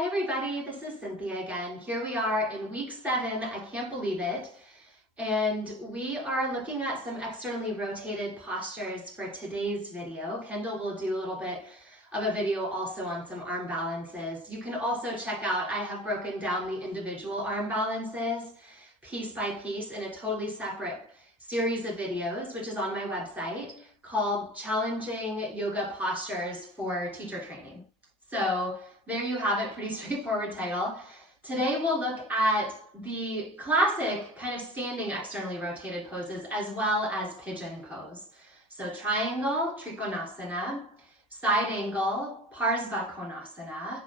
Hi everybody, this is Cynthia again. Here we are in week 7, I can't believe it. And we are looking at some externally rotated postures for today's video. Kendall will do a little bit of a video also on some arm balances. You can also check out, I have broken down the individual arm balances piece by piece in a totally separate series of videos, which is on my website, called Challenging Yoga Postures for Teacher Training. So there you have it, pretty straightforward title. Today we'll look at the classic kind of standing externally rotated poses as well as pigeon pose. So triangle, Trikonasana, side angle, Parsvakonasana,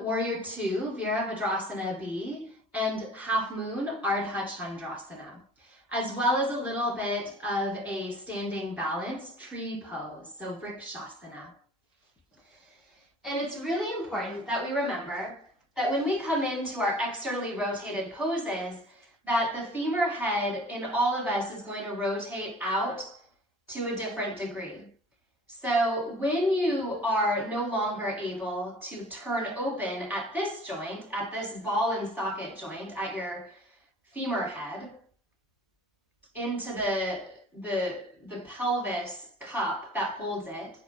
warrior 2, Virabhadrasana B, and half moon, Ardha Chandrasana, as well as a little bit of a standing balance tree pose, so Vrikshasana. And it's really important that we remember that when we come into our externally rotated poses, that the femur head in all of us is going to rotate out to a different degree. So when you are no longer able to turn open at this joint, at this ball and socket joint at your femur head, into the pelvis cup that holds it,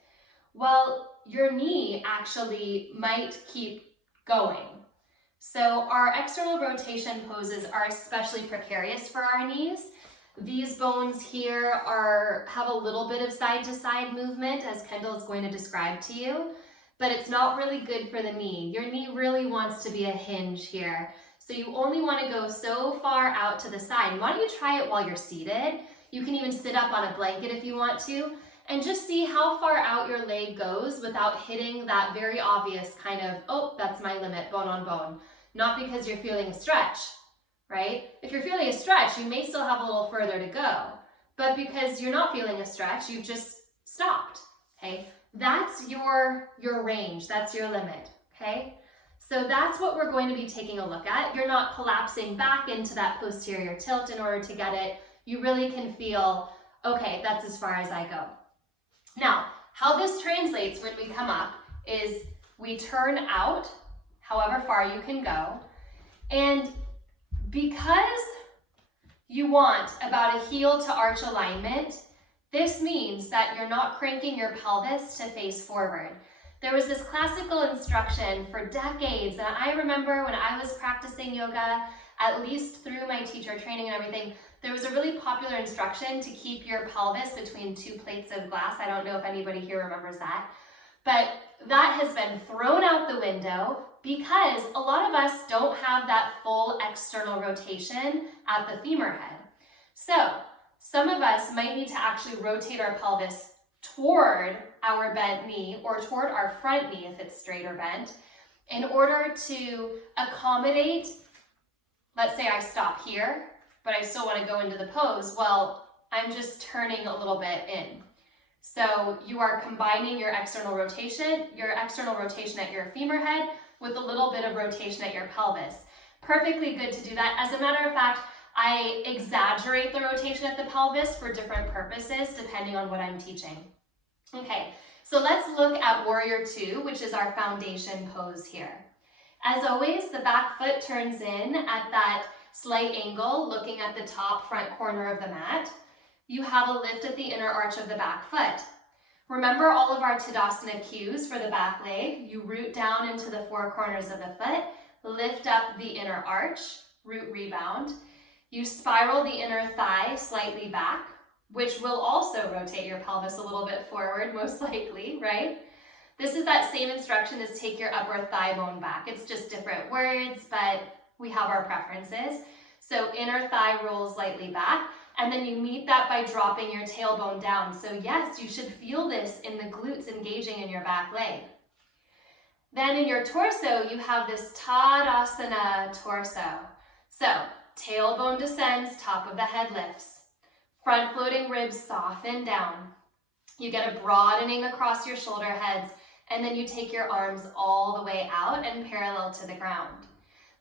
well, your knee actually might keep going. So our external rotation poses are especially precarious for our knees. These bones here have a little bit of side-to-side movement, as Kendall is going to describe to you, but it's not really good for the knee. Your knee really wants to be a hinge here. So you only want to go so far out to the side. Why don't you try it while you're seated? You can even sit up on a blanket if you want to, and just see how far out your leg goes without hitting that very obvious kind of, oh, that's my limit, bone on bone. Not because you're feeling a stretch, right? If you're feeling a stretch, you may still have a little further to go, but because you're not feeling a stretch, you've just stopped, okay? That's your range, that's your limit, okay? So that's what we're going to be taking a look at. You're not collapsing back into that posterior tilt in order to get it. You really can feel, okay, that's as far as I go. Now, how this translates when we come up is we turn out however far you can go, and because you want about a heel to arch alignment, this means that you're not cranking your pelvis to face forward. There was this classical instruction for decades, and I remember when I was practicing yoga, at least through my teacher training and everything, there was a really popular instruction to keep your pelvis between 2 plates of glass. I don't know if anybody here remembers that, but that has been thrown out the window because a lot of us don't have that full external rotation at the femur head. So some of us might need to actually rotate our pelvis toward our bent knee or toward our front knee if it's straight or bent in order to accommodate. Let's say I stop here, but I still want to go into the pose. Well, I'm just turning a little bit in. So you are combining your external rotation at your femur head with a little bit of rotation at your pelvis. Perfectly good to do that. As a matter of fact, I exaggerate the rotation at the pelvis for different purposes depending on what I'm teaching. Okay, so let's look at warrior 2, which is our foundation pose here. As always, the back foot turns in at that slight angle, looking at the top front corner of the mat. You have a lift at the inner arch of the back foot. Remember all of our Tadasana cues for the back leg. You root down into the 4 corners of the foot, lift up the inner arch, root rebound. You spiral the inner thigh slightly back, which will also rotate your pelvis a little bit forward, most likely, right? This is that same instruction as take your upper thigh bone back. It's just different words, but we have our preferences. So inner thigh rolls slightly back, and then you meet that by dropping your tailbone down. So yes, you should feel this in the glutes engaging in your back leg. Then in your torso, you have this Tadasana torso. So tailbone descends, top of the head lifts. Front floating ribs soften down. You get a broadening across your shoulder heads, and then you take your arms all the way out and parallel to the ground.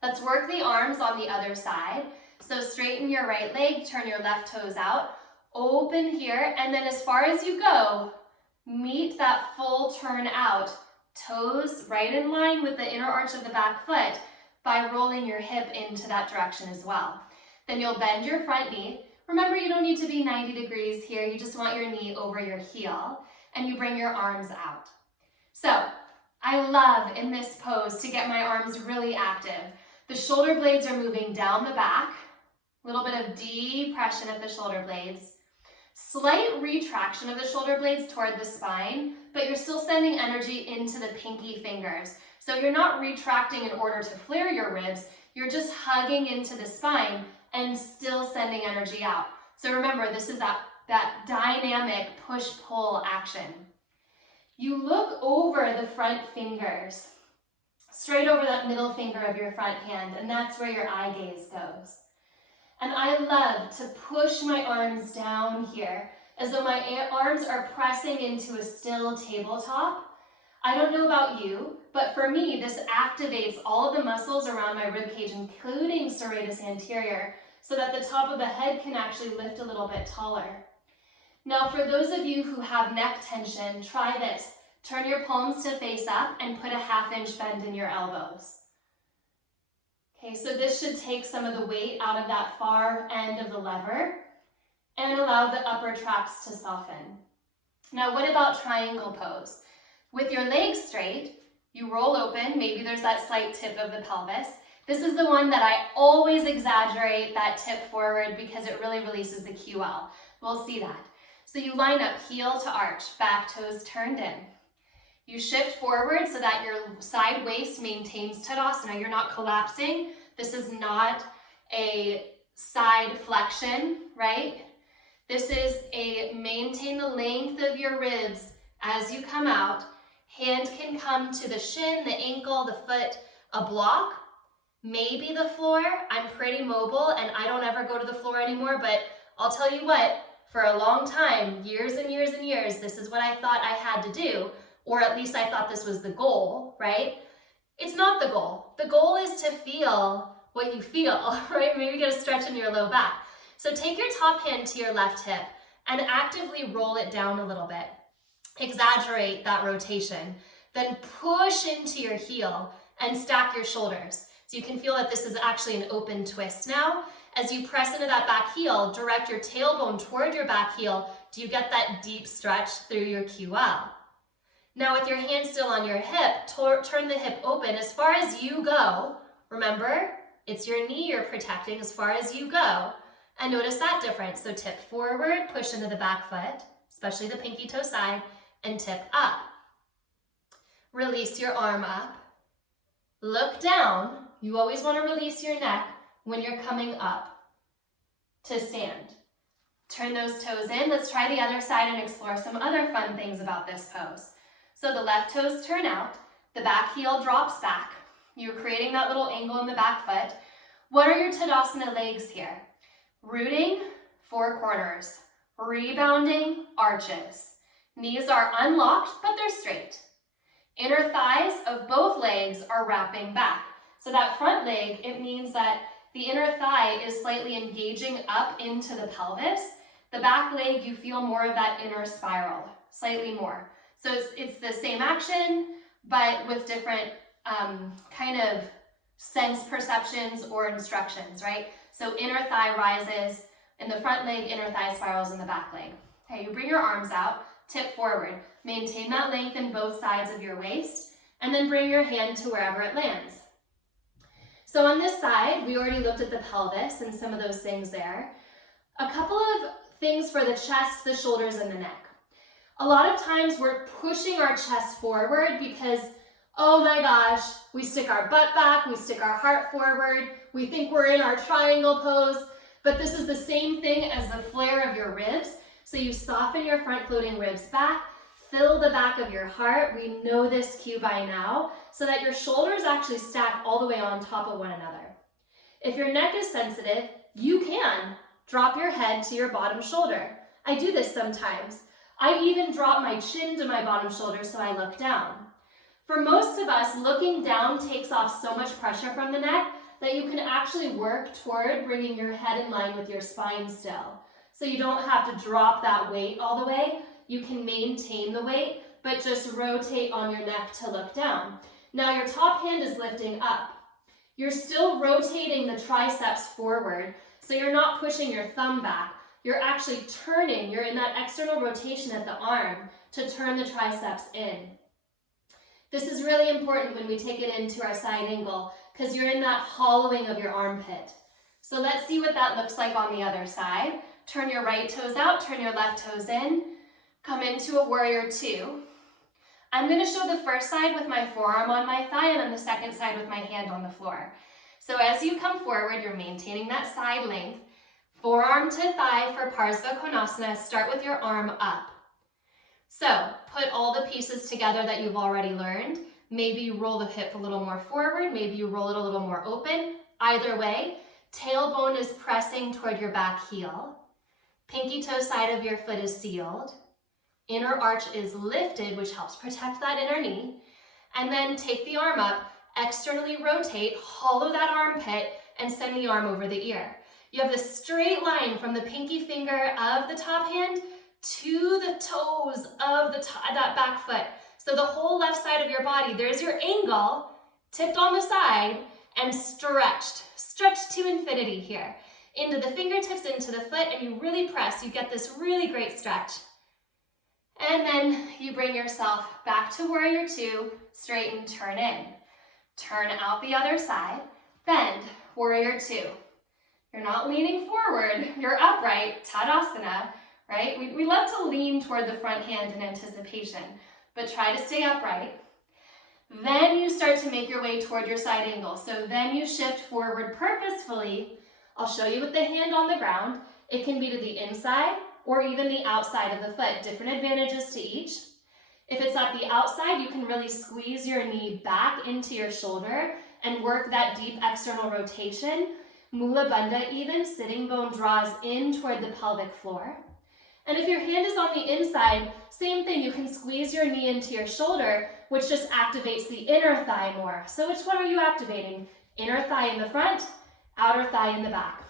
Let's work the arms on the other side. So straighten your right leg, turn your left toes out, open here, and then as far as you go, meet that full turn out Toes right in line with the inner arch of the back foot by rolling your hip into that direction as well. Then you'll bend your front knee. Remember, you don't need to be 90 degrees here. You just want your knee over your heel, and you bring your arms out. So I love in this pose to get my arms really active. The shoulder blades are moving down the back, a little bit of depression of the shoulder blades, slight retraction of the shoulder blades toward the spine, but you're still sending energy into the pinky fingers. So you're not retracting in order to flare your ribs, you're just hugging into the spine and still sending energy out. So remember, this is that dynamic push-pull action. You look over the front fingers, straight over that middle finger of your front hand, and that's where your eye gaze goes. And I love to push my arms down here as though my arms are pressing into a still tabletop. I don't know about you, but for me, this activates all of the muscles around my ribcage, including serratus anterior, so that the top of the head can actually lift a little bit taller. Now, for those of you who have neck tension, try this. Turn your palms to face up and put a 1/2 inch bend in your elbows. Okay, so this should take some of the weight out of that far end of the lever and allow the upper traps to soften. Now, what about triangle pose? With your legs straight, you roll open. Maybe there's that slight tip of the pelvis. This is the one that I always exaggerate that tip forward because it really releases the QL. We'll see that. So you line up heel to arch, back toes turned in. You shift forward so that your side waist maintains Tadasana. You're not collapsing. This is not a side flexion, right? This is a maintain the length of your ribs as you come out. Hand can come to the shin, the ankle, the foot, a block, maybe the floor. I'm pretty mobile and I don't ever go to the floor anymore, but I'll tell you what, for a long time, years and years and years, this is what I thought I had to do, or at least I thought this was the goal, right? It's not the goal. The goal is to feel what you feel, right? Maybe get a stretch in your low back. So take your top hand to your left hip and actively roll it down a little bit. Exaggerate that rotation. Then push into your heel and stack your shoulders. So you can feel that this is actually an open twist now. As you press into that back heel, direct your tailbone toward your back heel. Do you get that deep stretch through your QL? Now with your hand still on your hip, turn the hip open as far as you go. Remember, it's your knee you're protecting as far as you go. And notice that difference. So tip forward, push into the back foot, especially the pinky toe side, and tip up. Release your arm up. Look down. You always want to release your neck when you're coming up to stand. Turn those toes in. Let's try the other side and explore some other fun things about this pose. So the left toes turn out, the back heel drops back. You're creating that little angle in the back foot. What are your Tadasana legs here? Rooting, four corners. Rebounding, arches. Knees are unlocked, but they're straight. Inner thighs of both legs are wrapping back. So that front leg, it means that the inner thigh is slightly engaging up into the pelvis. The back leg, you feel more of that inner spiral, slightly more. So it's the same action, but with different kind of sense perceptions or instructions, right? So inner thigh rises in the front leg, inner thigh spirals in the back leg. Okay, you bring your arms out, tip forward. Maintain that length in both sides of your waist, and then bring your hand to wherever it lands. So on this side, we already looked at the pelvis and some of those things there. A couple of things for the chest, the shoulders, and the neck. A lot of times we're pushing our chest forward because, oh my gosh, we stick our butt back, we stick our heart forward, we think we're in our triangle pose, but this is the same thing as the flare of your ribs. So you soften your front floating ribs back, fill the back of your heart. We know this cue by now, so that your shoulders actually stack all the way on top of one another. If your neck is sensitive, you can drop your head to your bottom shoulder. I do this sometimes. I even drop my chin to my bottom shoulder so I look down. For most of us, looking down takes off so much pressure from the neck that you can actually work toward bringing your head in line with your spine still. So you don't have to drop that weight all the way. You can maintain the weight, but just rotate on your neck to look down. Now your top hand is lifting up. You're still rotating the triceps forward, so you're not pushing your thumb back. You're actually turning, you're in that external rotation at the arm to turn the triceps in. This is really important when we take it into our side angle because you're in that hollowing of your armpit. So let's see what that looks like on the other side. Turn your right toes out, turn your left toes in. Come into a warrior two. I'm going to show the first side with my forearm on my thigh and then the second side with my hand on the floor. So as you come forward, you're maintaining that side length. Forearm to thigh for Parsva Konasana. Start with your arm up. So put all the pieces together that you've already learned. Maybe you roll the hip a little more forward. Maybe you roll it a little more open. Either way, tailbone is pressing toward your back heel. Pinky toe side of your foot is sealed. Inner arch is lifted, which helps protect that inner knee. And then take the arm up, externally rotate, hollow that armpit, and send the arm over the ear. You have this straight line from the pinky finger of the top hand to the toes of that back foot. So the whole left side of your body, there's your angle, tipped on the side, and stretched. Stretched to infinity here. Into the fingertips, into the foot, and you really press. You get this really great stretch. And then you bring yourself back to warrior two, straighten, turn in. Turn out the other side, bend, warrior two. You're not leaning forward, you're upright, Tadasana, right? We love to lean toward the front hand in anticipation, but try to stay upright. Then you start to make your way toward your side angle. So then you shift forward purposefully. I'll show you with the hand on the ground. It can be to the inside or even the outside of the foot. Different advantages to each. If it's at the outside, you can really squeeze your knee back into your shoulder and work that deep external rotation. Mula Bandha even, sitting bone draws in toward the pelvic floor. And if your hand is on the inside, same thing, you can squeeze your knee into your shoulder, which just activates the inner thigh more. So which one are you activating? Inner thigh in the front, outer thigh in the back.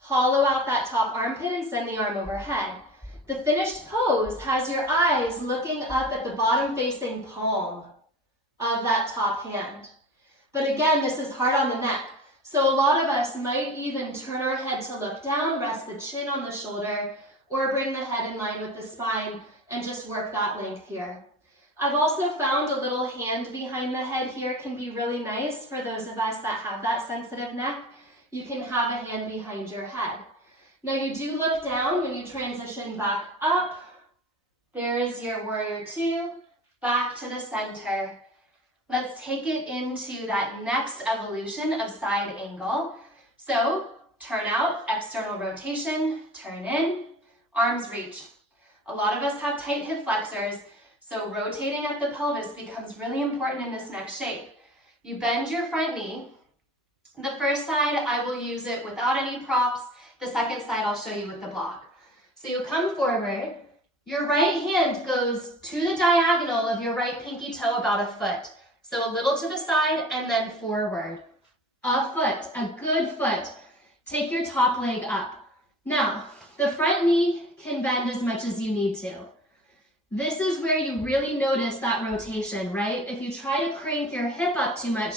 Hollow out that top armpit and send the arm overhead. The finished pose has your eyes looking up at the bottom facing palm of that top hand. But again, this is hard on the neck. So a lot of us might even turn our head to look down, rest the chin on the shoulder, or bring the head in line with the spine and just work that length here. I've also found a little hand behind the head here can be really nice for those of us that have that sensitive neck. You can have a hand behind your head. Now you do look down when you transition back up. There is your warrior two, back to the center. Let's take it into that next evolution of side angle. So turn out, external rotation, turn in, arms reach. A lot of us have tight hip flexors, so rotating at the pelvis becomes really important in this next shape. You bend your front knee. The first side, I will use it without any props. The second side, I'll show you with the block. So you come forward. Your right hand goes to the diagonal of your right pinky toe about a foot. So a little to the side and then forward. A foot, a good foot. Take your top leg up. Now, the front knee can bend as much as you need to. This is where you really notice that rotation, right? If you try to crank your hip up too much,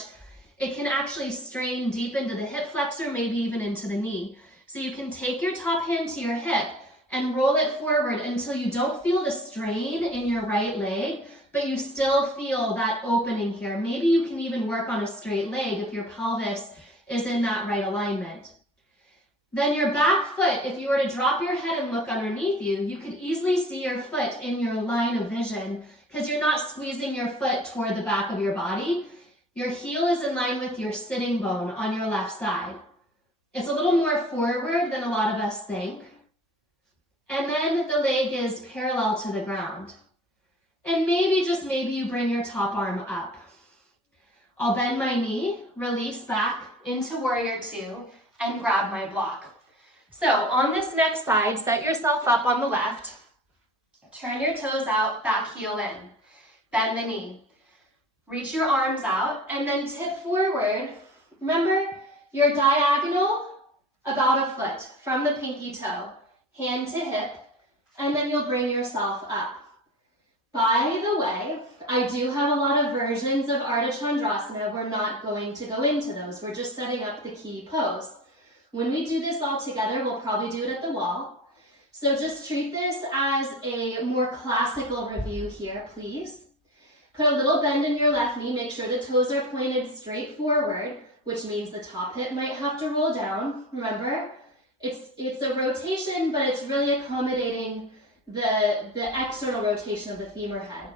it can actually strain deep into the hip flexor, maybe even into the knee. So you can take your top hand to your hip and roll it forward until you don't feel the strain in your right leg, but you still feel that opening here. Maybe you can even work on a straight leg if your pelvis is in that right alignment. Then your back foot, if you were to drop your head and look underneath you, you could easily see your foot in your line of vision because you're not squeezing your foot toward the back of your body. Your heel is in line with your sitting bone on your left side. It's a little more forward than a lot of us think. And then the leg is parallel to the ground. And maybe, just maybe, you bring your top arm up. I'll bend my knee, release back into warrior two, and grab my block. So on this next side, set yourself up on the left. Turn your toes out, back heel in. Bend the knee. Reach your arms out, and then tip forward. Remember, your diagonal about a foot from the pinky toe, hand to hip, and then you'll bring yourself up. By the way, I do have a lot of versions of Ardha Chandrasana. We're not going to go into those. We're just setting up the key pose. When we do this all together, we'll probably do it at the wall. So just treat this as a more classical review here, please. Put a little bend in your left knee. Make sure the toes are pointed straight forward, which means the top hip might have to roll down. Remember, it's a rotation, but it's really accommodating the external rotation of the femur head.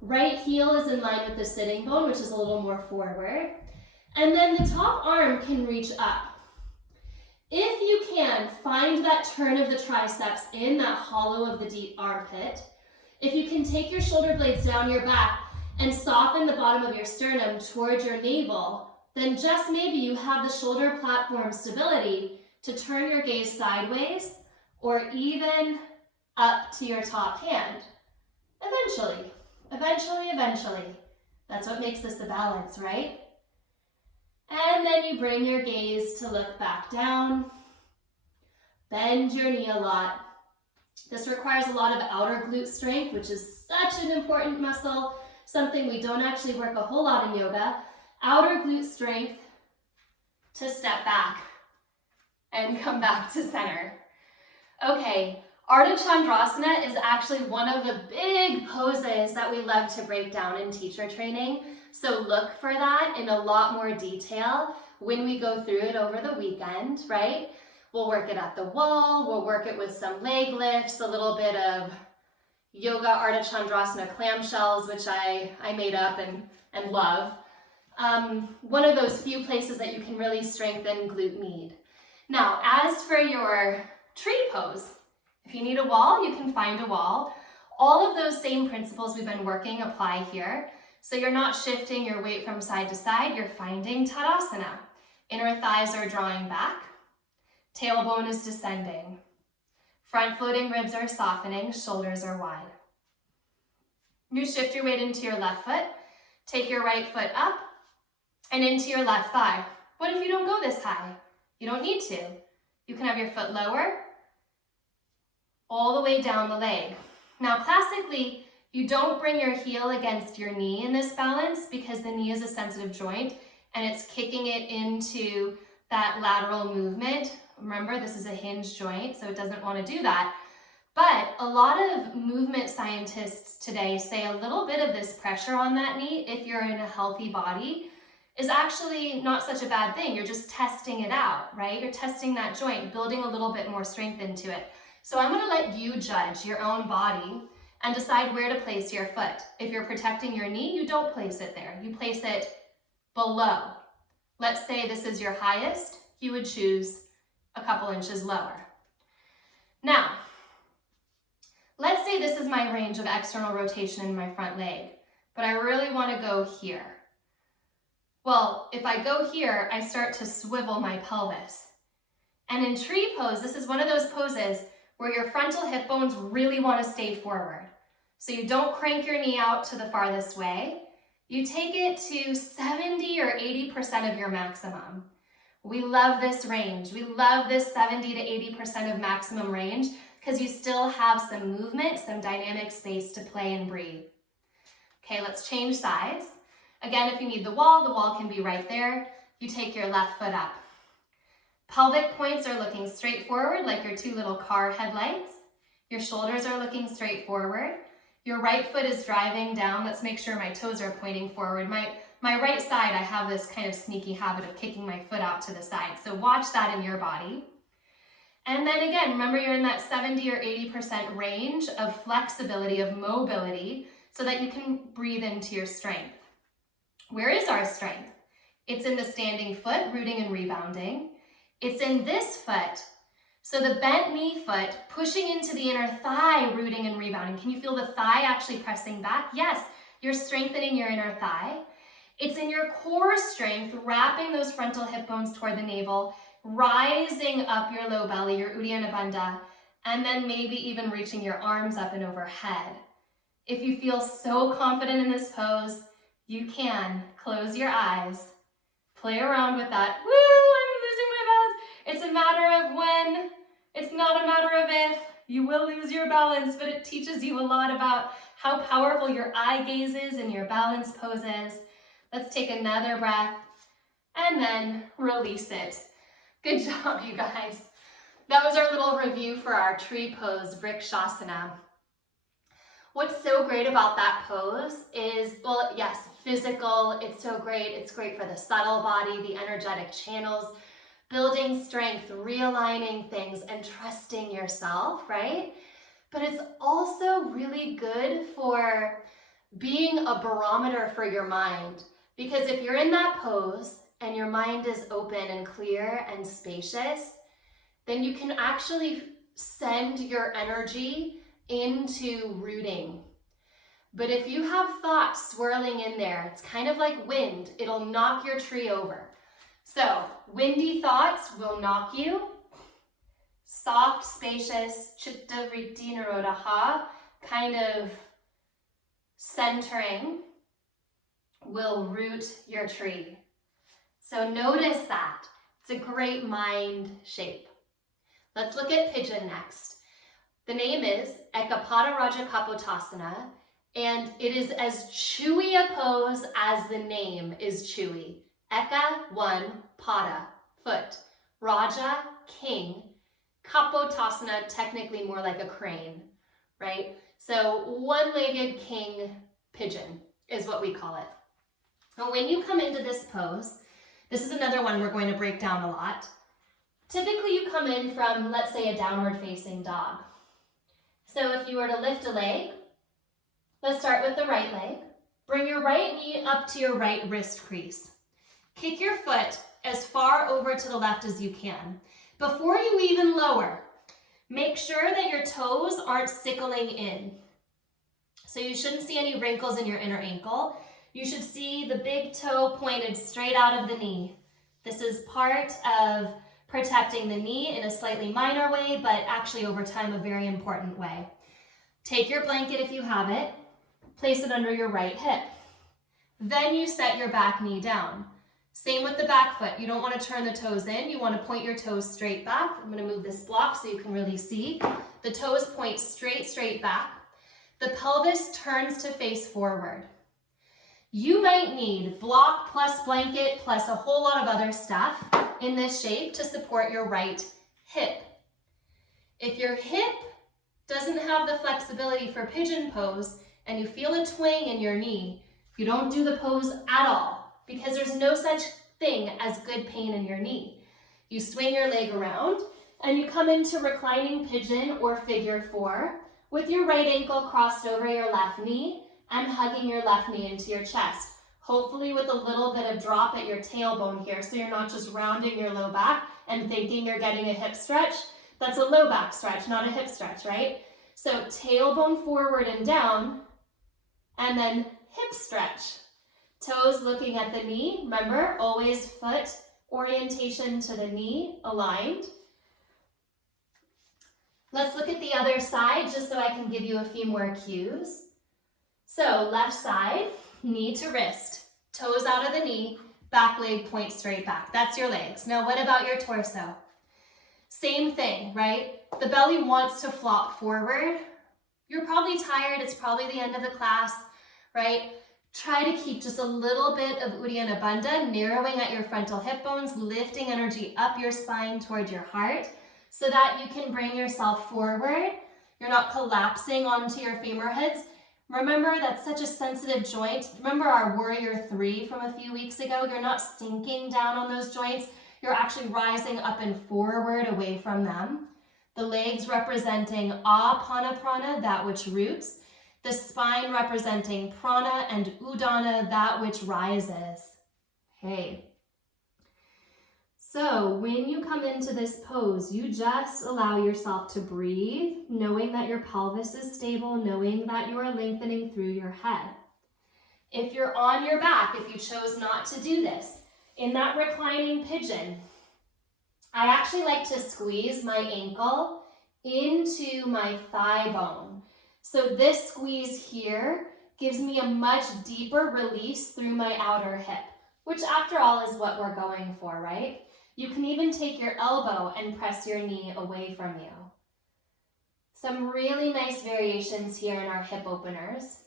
Right heel is in line with the sitting bone, which is a little more forward. And then the top arm can reach up. If you can, find that turn of the triceps in that hollow of the deep armpit. If you can take your shoulder blades down your back and soften the bottom of your sternum towards your navel, then just maybe you have the shoulder platform stability to turn your gaze sideways or even up to your top hand. Eventually. That's what makes this a balance, right? And then you bring your gaze to look back down. Bend your knee a lot. This requires a lot of outer glute strength, which is such an important muscle, something we don't actually work a whole lot in yoga. Outer glute strength to step back and come back to center. Okay, Ardha Chandrasana is actually one of the big poses that we love to break down in teacher training. So look for that in a lot more detail when we go through it over the weekend, right? We'll work it at the wall, we'll work it with some leg lifts, a little bit of yoga Ardha Chandrasana clamshells, which I made up and love. One of those few places that you can really strengthen glute med. Now, as for your tree pose, if you need a wall, you can find a wall. All of those same principles we've been working apply here. So you're not shifting your weight from side to side, you're finding Tadasana. Inner thighs are drawing back, tailbone is descending. Front floating ribs are softening, shoulders are wide. You shift your weight into your left foot, take your right foot up and into your left thigh. What if you don't go this high? You don't need to. You can have your foot lower, all the way down the leg. Now, classically, you don't bring your heel against your knee in this balance because the knee is a sensitive joint and it's kicking it into that lateral movement. Remember, this is a hinge joint, so it doesn't want to do that. But a lot of movement scientists today say a little bit of this pressure on that knee, if you're in a healthy body, is actually not such a bad thing. You're just testing it out, right? You're testing that joint, building a little bit more strength into it. So I'm going to let you judge your own body and decide where to place your foot. If you're protecting your knee, you don't place it there. You place it below. Let's say this is your highest. You would choose a couple inches lower. Now, let's say this is my range of external rotation in my front leg, but I really want to go here. Well, if I go here, I start to swivel my pelvis. And in tree pose, this is one of those poses where your frontal hip bones really want to stay forward. So you don't crank your knee out to the farthest way. You take it to 70 or 80% of your maximum. We love this range. We love this 70 to 80% of maximum range because you still have some movement, some dynamic space to play and breathe. Okay, let's change sides. Again, if you need the wall can be right there. You take your left foot up. Pelvic points are looking straight forward like your two little car headlights. Your shoulders are looking straight forward. Your right foot is driving down. Let's make sure my toes are pointing forward. My right side, I have this kind of sneaky habit of kicking my foot out to the side. So watch that in your body. And then again, remember you're in that 70 or 80% range of flexibility, of mobility, so that you can breathe into your strength. Where is our strength? It's in the standing foot, rooting and rebounding. It's in this foot. So the bent knee foot pushing into the inner thigh, rooting and rebounding. Can you feel the thigh actually pressing back? Yes, you're strengthening your inner thigh. It's in your core strength, wrapping those frontal hip bones toward the navel, rising up your low belly, your Uddiyana Bandha, and then maybe even reaching your arms up and overhead. If you feel so confident in this pose, you can close your eyes, play around with that. Woo, I'm losing my balance. It's a matter of when, it's not a matter of if. You will lose your balance, but it teaches you a lot about how powerful your eye gaze is and your balance poses. Let's take another breath and then release it. Good job, you guys. That was our little review for our tree pose, Vrikshasana. What's so great about that pose is, well, yes, physical, it's so great. It's great for the subtle body, the energetic channels, building strength, realigning things, and trusting yourself, right? But it's also really good for being a barometer for your mind. Because if you're in that pose and your mind is open and clear and spacious, then you can actually send your energy into rooting. But if you have thoughts swirling in there, it's kind of like wind. It'll knock your tree over. So windy thoughts will knock you. Soft, spacious, chitta vritti nirodha, kind of centering, will root your tree. So notice that. It's a great mind shape. Let's look at pigeon next. The name is Ekapada Raja Kapotasana, and it is as chewy a pose as the name is chewy. Eka, one, pada, foot. Raja, king. Kapotasana, technically more like a crane, right? So one-legged king pigeon is what we call it. Now when you come into this pose, this is another one we're going to break down a lot. Typically you come in from, let's say, a downward facing dog. So if you were to lift a leg, let's start with the right leg. Bring your right knee up to your right wrist crease. Kick your foot as far over to the left as you can. Before you even lower, make sure that your toes aren't sickling in. So you shouldn't see any wrinkles in your inner ankle. You should see the big toe pointed straight out of the knee. This is part of protecting the knee in a slightly minor way, but actually over time a very important way. Take your blanket if you have it, place it under your right hip. Then you set your back knee down. Same with the back foot. You don't want to turn the toes in. You want to point your toes straight back. I'm going to move this block so you can really see. The toes point straight back. The pelvis turns to face forward. You might need block plus blanket plus a whole lot of other stuff in this shape to support your right hip. If your hip doesn't have the flexibility for pigeon pose and you feel a twang in your knee, you don't do the pose at all because there's no such thing as good pain in your knee. You swing your leg around and you come into reclining pigeon or figure four with your right ankle crossed over your left knee and hugging your left knee into your chest. Hopefully with a little bit of drop at your tailbone here so you're not just rounding your low back and thinking you're getting a hip stretch. That's a low back stretch, not a hip stretch, right? So tailbone forward and down, and then hip stretch. Toes looking at the knee. Remember, always foot orientation to the knee aligned. Let's look at the other side just so I can give you a few more cues. So left side, knee to wrist, toes out of the knee, back leg points straight back. That's your legs. Now what about your torso? Same thing, right? The belly wants to flop forward. You're probably tired. It's probably the end of the class, right? Try to keep just a little bit of Uddiyana Bandha, narrowing at your frontal hip bones, lifting energy up your spine towards your heart so that you can bring yourself forward. You're not collapsing onto your femur heads. Remember, that's such a sensitive joint. Remember our warrior 3 from a few weeks ago? You're not sinking down on those joints. You're actually rising up and forward away from them. The legs representing apana prana, that which roots. The spine representing prana and udana, that which rises. Okay. So when you come into this pose, you just allow yourself to breathe, knowing that your pelvis is stable, knowing that you are lengthening through your head. If you're on your back, if you chose not to do this, in that reclining pigeon, I actually like to squeeze my ankle into my thigh bone. So this squeeze here gives me a much deeper release through my outer hip, which after all is what we're going for, right? You can even take your elbow and press your knee away from you. Some really nice variations here in our hip openers.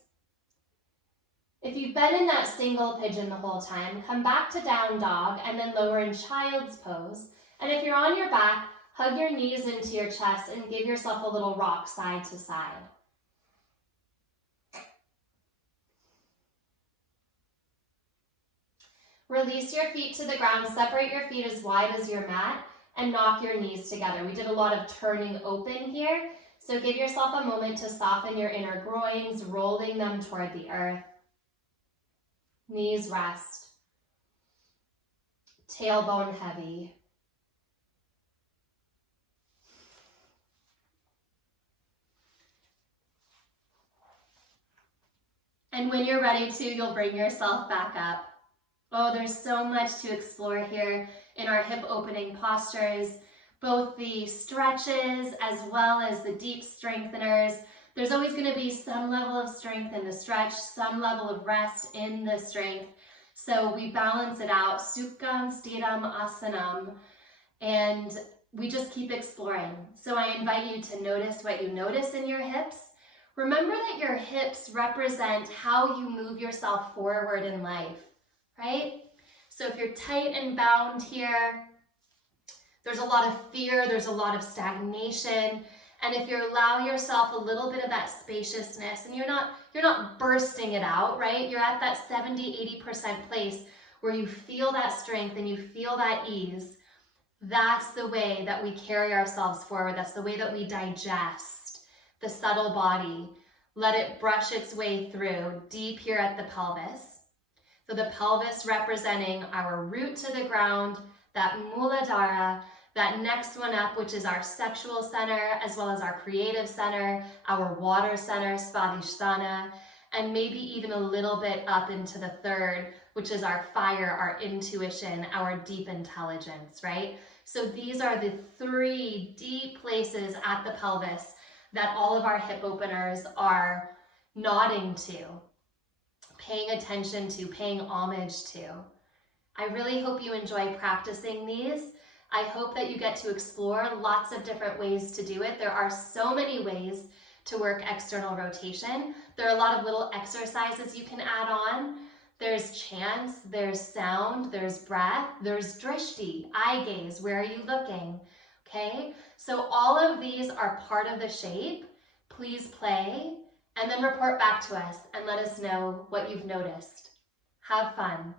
If you've been in that single pigeon the whole time, come back to down dog and then lower in child's pose. And if you're on your back, hug your knees into your chest and give yourself a little rock side to side. Release your feet to the ground, separate your feet as wide as your mat, and knock your knees together. We did a lot of turning open here, so give yourself a moment to soften your inner groins, rolling them toward the earth. Knees rest. Tailbone heavy. And when you're ready to, you'll bring yourself back up. Oh, there's so much to explore here in our hip opening postures, both the stretches as well as the deep strengtheners. There's always going to be some level of strength in the stretch, some level of rest in the strength. So we balance it out, Sukham, Sthiram, Asanam, and we just keep exploring. So I invite you to notice what you notice in your hips. Remember that your hips represent how you move yourself forward in life, right? So if you're tight and bound here, there's a lot of fear, there's a lot of stagnation. And if you allow yourself a little bit of that spaciousness and you're not bursting it out, right? You're at that 70-80% place where you feel that strength and you feel that ease. That's the way that we carry ourselves forward. That's the way that we digest the subtle body. Let it brush its way through deep here at the pelvis. So the pelvis representing our root to the ground, that Muladhara, that next one up, which is our sexual center, as well as our creative center, our water center, Svadhisthana, and maybe even a little bit up into the third, which is our fire, our intuition, our deep intelligence, right? So these are the three deep places at the pelvis that all of our hip openers are nodding to, paying attention to, paying homage to. I really hope you enjoy practicing these. I hope that you get to explore lots of different ways to do it. There are so many ways to work external rotation. There are a lot of little exercises you can add on. There's chants, there's sound, there's breath, there's drishti, eye gaze, where are you looking? Okay, so all of these are part of the shape. Please play and then report back to us and let us know what you've noticed. Have fun.